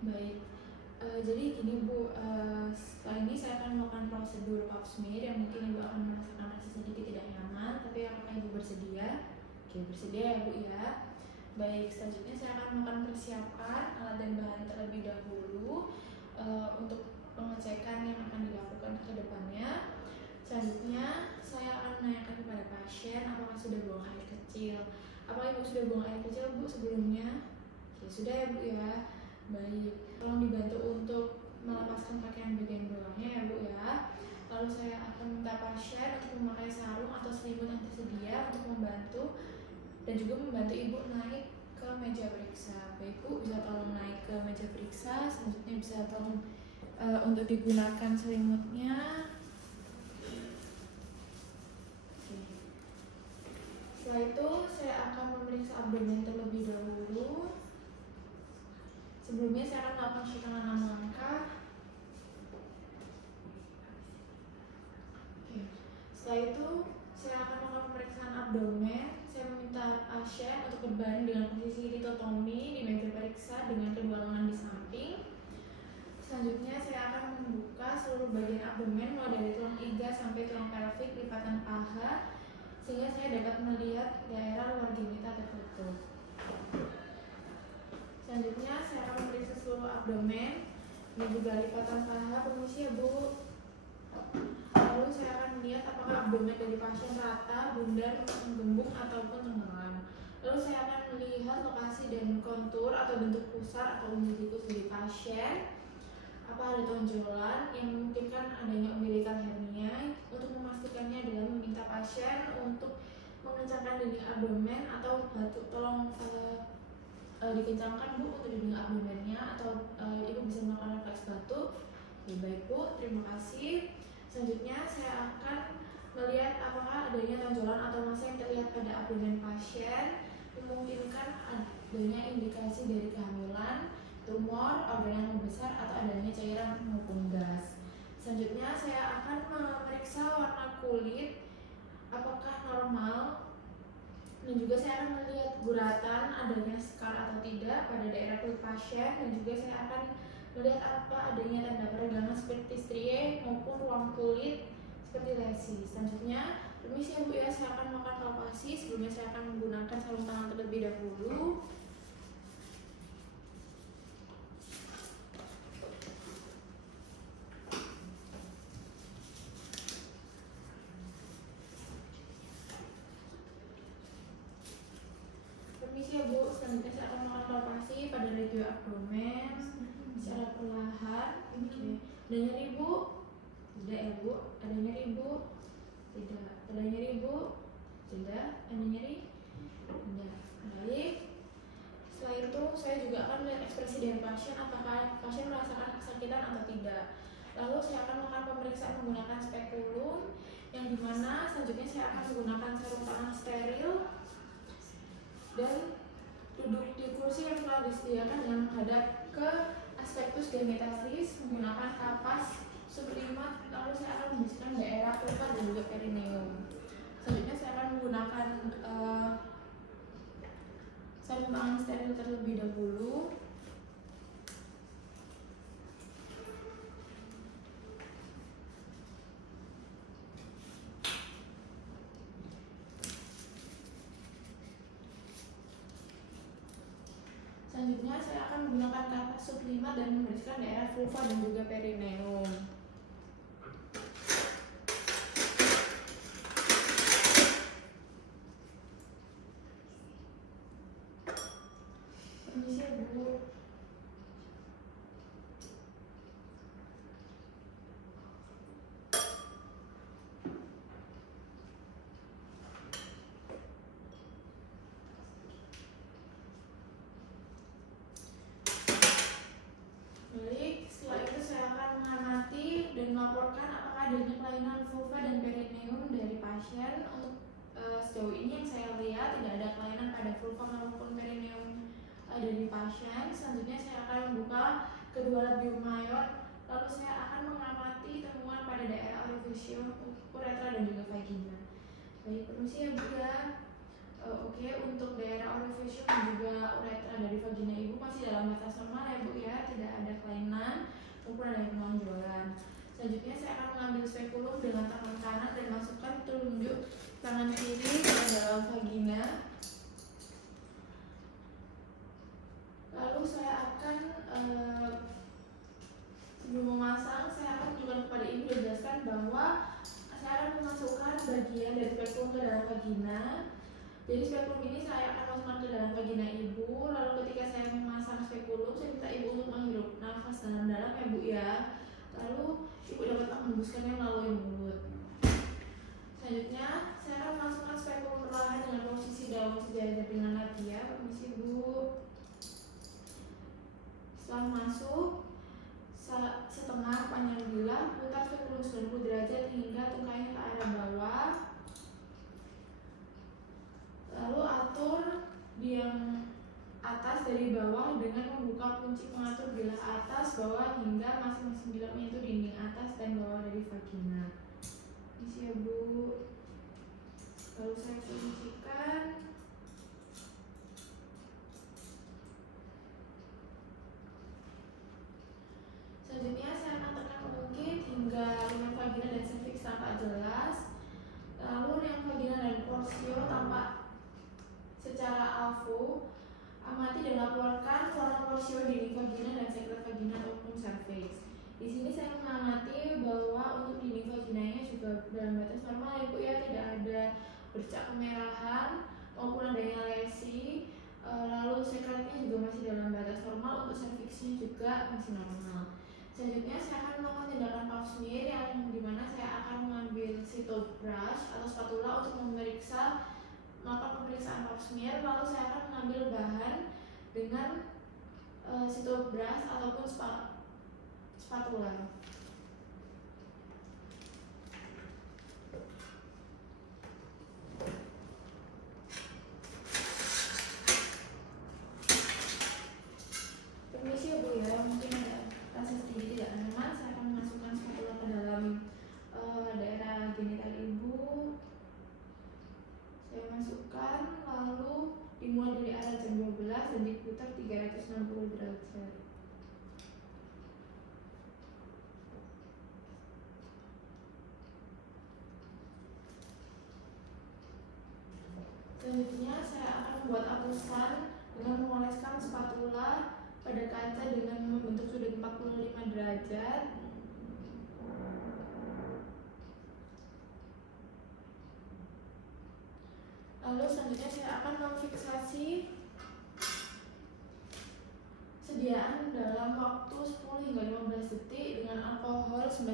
Baik, jadi gini Bu, setelah ini saya akan melakukan prosedur pap smear yang mungkin Ibu akan merasakan rasa sedikit tidak nyaman, tapi apakah Ibu bersedia? Oke, bersedia ya Bu ya. Baik, selanjutnya saya akan melakukan persiapan alat dan bahan terlebih dahulu untuk pengecekan yang akan dilakukan ke depannya. Selanjutnya saya akan menanyakan kepada pasien apakah sudah buang air kecil. Apakah Ibu sudah buang air kecil Bu sebelumnya? Oke, sudah ya Bu ya. Baik, tolong dibantu untuk melepaskan pakaian bagian bawahnya ya Bu ya. Lalu saya akan minta pasien untuk memakai sarung atau selimut yang tersedia untuk membantu dan juga membantu Ibu naik ke meja periksa. Baik Bu, bisa tolong naik ke meja periksa. Selanjutnya bisa tolong untuk digunakan selimutnya. Oke. Setelah itu saya akan memeriksa abdomen terlebih dahulu. Sebelumnya saya akan melakukan hitungan 6 langkah. Oke. Setelah itu saya akan melakukan pemeriksaan abdomen. Saya meminta pasien untuk berbaring dengan posisi ditotomi di meja periksa dengan kedua lengan di samping. Selanjutnya saya akan membuka seluruh bagian abdomen mulai dari tulang iga sampai tulang pelvik lipatan paha sehingga saya dapat melihat daerah luar genital tertutup. Selanjutnya saya akan memeriksa seluruh abdomen dan juga lipatan paha. Permisi ya Bu. Lalu saya akan melihat apakah abdomen dari pasien rata, bundar, menggembung ataupun tenggelam. Lalu saya akan melihat lokasi dan kontur atau bentuk pusar atau umbilikus dari pasien. Apa ada tonjolan yang memungkinkan adanya umbilical hernia. Untuk memastikannya adalah meminta pasien untuk mengencangkan dinding abdomen atau batu. Tolong dikencangkan Bu untuk dinding abdomennya atau Ibu bisa melakukan refleks batuk. Ya, baik Bu, terima kasih. Selanjutnya saya akan melihat apakah adanya tonjolan atau massa yang terlihat pada abdomen pasien, memungkinkan adanya indikasi dari kehamilan, tumor, organ yang membesar atau adanya cairan maupun gas. Selanjutnya saya akan memeriksa warna kulit apakah normal, dan juga saya akan melihat guratan adanya scar atau tidak pada daerah kulit pasien, dan juga saya akan melihat apa adanya tanda peregangan seperti strie maupun ruang kulit seperti lesi. Selanjutnya, permisi ya Bu ya, saya akan melakukan palpasi. Sebelumnya saya akan menggunakan sarung tangan terlebih dahulu. Permisi ya Bu, selanjutnya saya akan melakukan palpasi pada region abdomen secara perlahan. Oke. Ada nyeri Bu? Tidak ya Bu. Ada nyeri Bu? Tidak. Ada nyeri Bu? Tidak. Ada nyeri? Tidak. Baik. Setelah itu saya juga akan melihat ekspresi dari pasien apakah pasien merasakan kesakitan atau tidak. Lalu saya akan melakukan pemeriksaan menggunakan spekulum yang dimana selanjutnya saya akan menggunakan sarung tangan steril dan duduk di kursi yang telah disediakan dengan menghadap ke aspektus genitalis menggunakan kapas sublimat. Lalu saya akan membersihkan daerah vulva dan juga perineum. Selanjutnya saya akan menggunakan sarung tangan steril terlebih dahulu. Selanjutnya saya akan menggunakan kapas sublimat dan membersihkan daerah vulva dan juga perineum. Permisi ya Bu. Baik, setelah itu saya akan mengamati dan melaporkan apakah adanya kelainan vulva dan perineum dari pasien. Untuk sejauh ini yang saya lihat tidak ada kelainan pada vulva maupun perineum dari pasien. Selanjutnya saya akan membuka kedua labium mayor. Lalu saya akan mengamati temuan pada daerah orifisium, uretra dan juga vagina. Baik, permisi ya Bu ya. Oke, untuk daerah orificium dan juga uretra dari vagina ibu masih dalam batas normal ya Bu ya, tidak ada kelainan maupun ada penonjolan. Selanjutnya saya akan mengambil spekulum dengan tangan kanan dan masukkan telunjuk tangan kiri ke dalam vagina. Lalu saya akan sebelum memasang, saya akan tunjukkan kepada ibu dan jelaskan bahwa saya akan memasukkan bagian dari spekulum ke dalam vagina. Jadi spekulum ini saya akan masukkan ke dalam vagina ibu. Lalu ketika saya memasang spekulum, saya minta ibu untuk menghirup nafas dalam-dalam ya Bu ya. Lalu ibu dapat menghembuskannya melalui mulut. Selanjutnya saya akan memasukkan spekulum perlahan dengan posisi daun sejajar dengan labia. Permisi Bu. Setelah masuk, setengah panjang bilah, putar spekulum 90 derajat hingga tungkainya ke arah bawah. Lalu atur di yang atas dari bawah dengan membuka kunci pengatur bilah atas, bawah hingga masing-masing bilah menyentuh dinding atas dan bawah dari vagina. Isi ya Bu. Lalu saya kuncikan. Selanjutnya saya akan tekan ungkit hingga lumen vagina dan cervix tampak jelas. Lalu yang vagina dan porsio tampak secara alvo. Amati dan laporkan warna porsio dinding vagina dan sekret vagina ataupun cervix. Di sini saya mengamati bahwa untuk dinding vaginanya juga dalam batas normal ya Bu ya, tidak ada bercak kemerahan maupun adanya lesi. Lalu sekretnya juga masih dalam batas normal, untuk cervixnya juga masih normal. Selanjutnya saya akan melakukan tindakan pap smear yang dimana saya akan mengambil sito brush atau spatula untuk melakukan pemeriksaan pap smear. Lalu saya akan mengambil bahan dengan sito brush ataupun spatula. Permisi ya Bu ya, mungkin ada rasa sedikit tidak nyaman. Saya akan memasukkan spatula ke dalam daerah genital ibu. Saya masukkan, lalu dimulai dari arah jam 12 dan diputar 360 derajat. Selanjutnya saya akan membuat apusan dengan mengoleskan spatula pada kaca dengan membentuk sudut 45 derajat. Lalu selanjutnya saya akan memfiksasi sediaan dalam waktu 10 hingga 15 detik dengan alkohol 95%.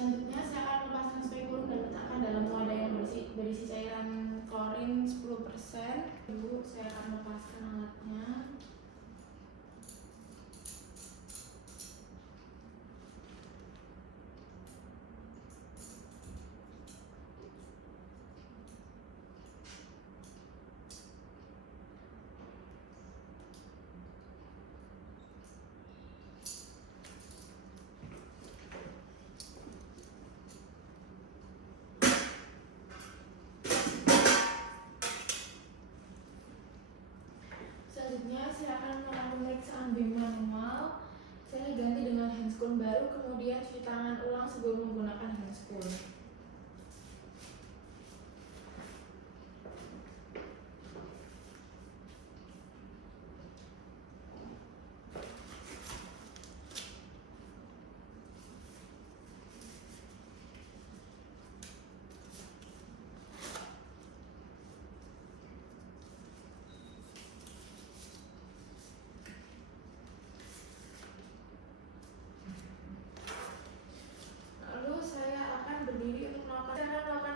Selanjutnya saya akan melepaskan spekulum dan letakkan dalam wadah yang berisi cairan klorin 10%. Dulu saya akan melepaskan alatnya. Selanjutnya saya akan melakukan pemeriksaan BEM manual. Saya ganti dengan handscoon baru, kemudian cuci tangan ulang sebelum menggunakan handscoon.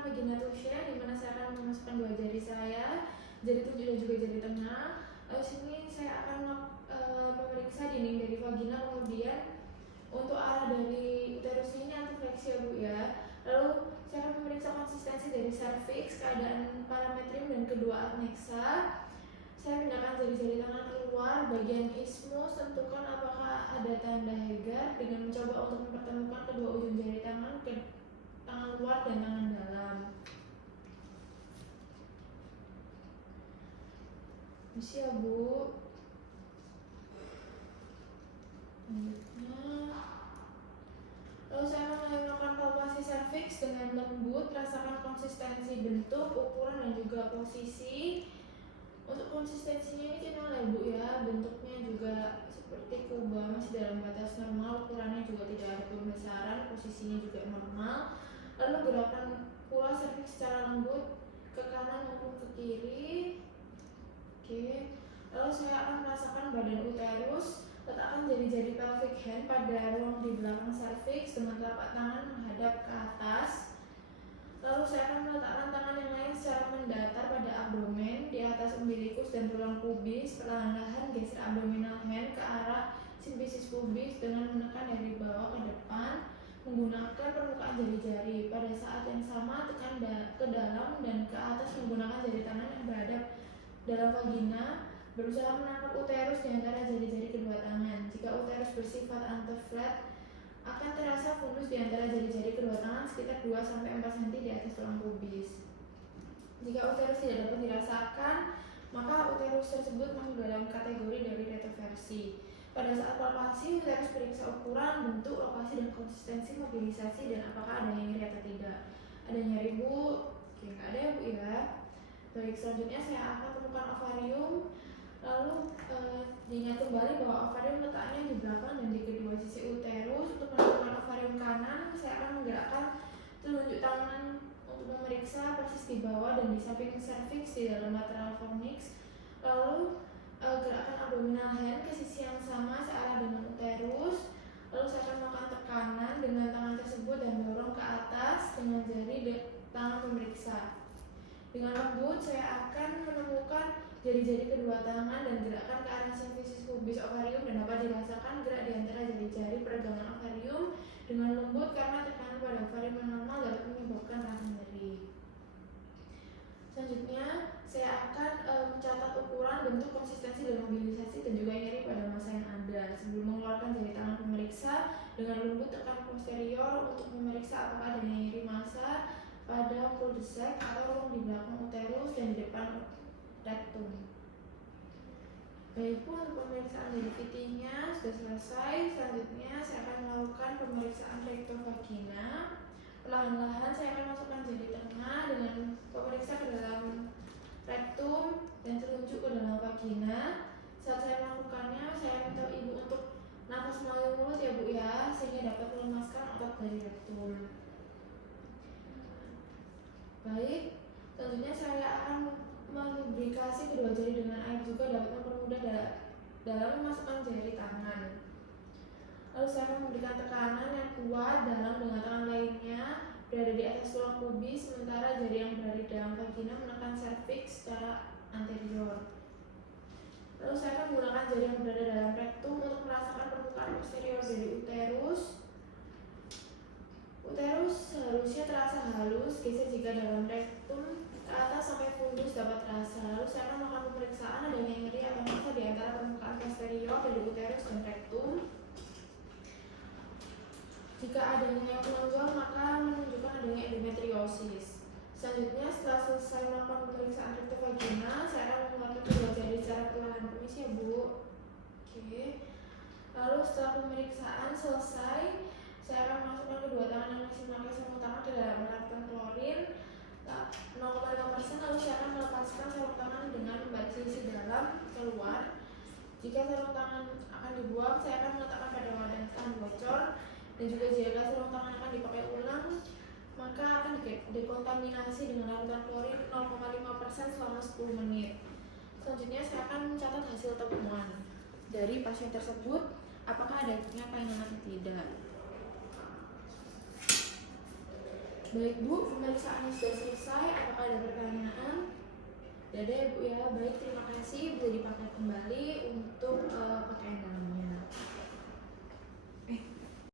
Vagina touche, di mana saya akan memasukkan dua jari saya, jari tunjuk dan juga jari tengah. Lalu sini saya akan memeriksa dinding dari vagina, kemudian untuk arah dari uterus ini antifleksi ya Bu ya. Lalu saya akan memeriksa konsistensi dari cervix, keadaan parametrium dan kedua adnexa. Saya pindahkan jari-jari tangan keluar bagian ismus, tentukan apakah ada tanda Hegar dengan mencoba untuk mempertemukan kedua ujung jari tangan ke tangan luar dan tangan dalam. Misi ya Bu. Selanjutnya, lalu saya akan melakukan palpasi serviks dengan lembut, rasakan konsistensi bentuk, ukuran dan juga posisi. Untuk konsistensinya ini channel ya Bu ya, bentuknya juga seperti kubah, masih dalam batas normal, ukurannya juga tidak ada pembesaran, posisinya juga normal. Lalu gerakan pula serviks secara lembut ke kanan maupun ke kiri. Oke. Lalu saya akan merasakan badan uterus, letakkan jari-jari pelvic hand pada ruang di belakang serviks dengan telapak tangan menghadap ke atas. Lalu saya akan meletakkan tangan yang lain secara mendatar pada abdomen di atas umbilikus dan tulang pubis. Perlahan-lahan geser abdominal hand ke arah simfisis pubis dengan menekan dari bawah ke depan menggunakan permukaan jari-jari. Pada saat yang sama tekan ke dalam dan ke atas menggunakan jari tangan yang berada dalam vagina. Berusaha menangkap uterus di antara jari-jari kedua tangan. Jika uterus bersifat anti-flat, akan terasa fundus di antara jari-jari kedua tangan sekitar 2-4 cm di atas tulang pubis. Jika uterus tidak dapat dirasakan, maka uterus tersebut masuk dalam kategori dari retroversi. Pada saat palpasi, uterus periksa ukuran, bentuk, lokasi, dan konsistensi mobilisasi dan apakah ada nyeri atau tidak. Ada nyeri Bu? Oke, nggak ada ya Bu ya. Baik, selanjutnya saya akan temukan ovarium. Lalu diingat kembali bahwa ovarium letaknya di belakang dan di kedua sisi uterus. Untuk menemukan ovarium kanan, saya akan menggerakkan telunjuk tangan untuk memeriksa persis di bawah dan di samping cervix di dalam lateral fornix. Lalu gerakan abdominal hand ke sisi yang sama searah dengan uterus. Lalu saya akan melakukan tekanan dengan tangan tersebut dan dorong ke atas dengan jari tangan pemeriksa. Dengan lembut saya akan menemukan jari-jari kedua tangan dan gerakkan ke arah simfisis pubis ovarium dan dapat dirasakan gerak di antara jari-jari peregangan ovarium dengan lembut karena tekanan pada ovarium yang normal dapat menyebabkan rasa nyeri. Selanjutnya saya akan mencatat ukuran, bentuk, konsistensi dan mobilisasi dan juga nyeri pada masa yang ada. Sebelum mengeluarkan jari tangan pemeriksa, dengan lembut tekan posterior untuk memeriksa apakah ada nyeri massa pada cul-de-sac atau ruang di belakang uterus dan di depan rektum. Baik Bu, untuk pemeriksaan dari VT-nya sudah selesai. Selanjutnya saya akan melakukan pemeriksaan rektovagina. Perlahan-lahan saya akan masukkan jari tengah dengan pemeriksa ke dalam rektum dan telunjuk ke dalam vagina. Saat saya melakukannya, saya minta Ibu untuk nafas melalui mulut ya Bu ya, sehingga dapat melemaskan otot dari rektum. Baik, tentunya saya akan melubrikasi kedua jari dengan air juga dapat mempermudah dalam memasukkan jari tangan. Lalu saya akan memberikan tekanan yang kuat dalam dengan tangan lainnya berada di atas tulang pubis, sementara jari yang berada di dalam vagina menekan serviks secara anterior. Lalu saya akan menggunakan jari yang berada dalam rektum untuk merasakan permukaan posterior dari uterus. Uterus seharusnya terasa halus, geser jika dalam rektum ke atas sampai fundus dapat terasa. Lalu saya akan melakukan pemeriksaan adanya nyeri atau massa di antara permukaan posterior dari uterus dan rektum. Jika adanya yang menonjol maka menunjukkan adanya endometriosis. Selanjutnya setelah selesai melakukan pemeriksaan rektovagina, saya akan mengeluarkan kedua jari secara perlahan. Permisi ya Bu. Oke. Lalu setelah pemeriksaan selesai, saya akan memasukkan kedua tangan yang masih memakai sarung tangan ke dalam larutan klorin 0,5%. Lalu saya akan melepaskan sarung tangan dengan membaris sisi dalam keluar. Jika sarung tangan akan dibuang, saya akan meletakkan pada wadah tahan bocor. Dan juga jika sarung tangan akan dipakai ulang, maka akan dekontaminasi dengan larutan klorin 0,5% selama 10 menit. Selanjutnya saya akan mencatat hasil temuan dari pasien tersebut, apakah ada kelainan atau tidak. Baik Bu, pemeriksaannya sudah selesai. Apakah ada pertanyaan? Tidak ada ya Bu ya. Baik, terima kasih. Bisa dipakai kembali untuk pakaian dalam.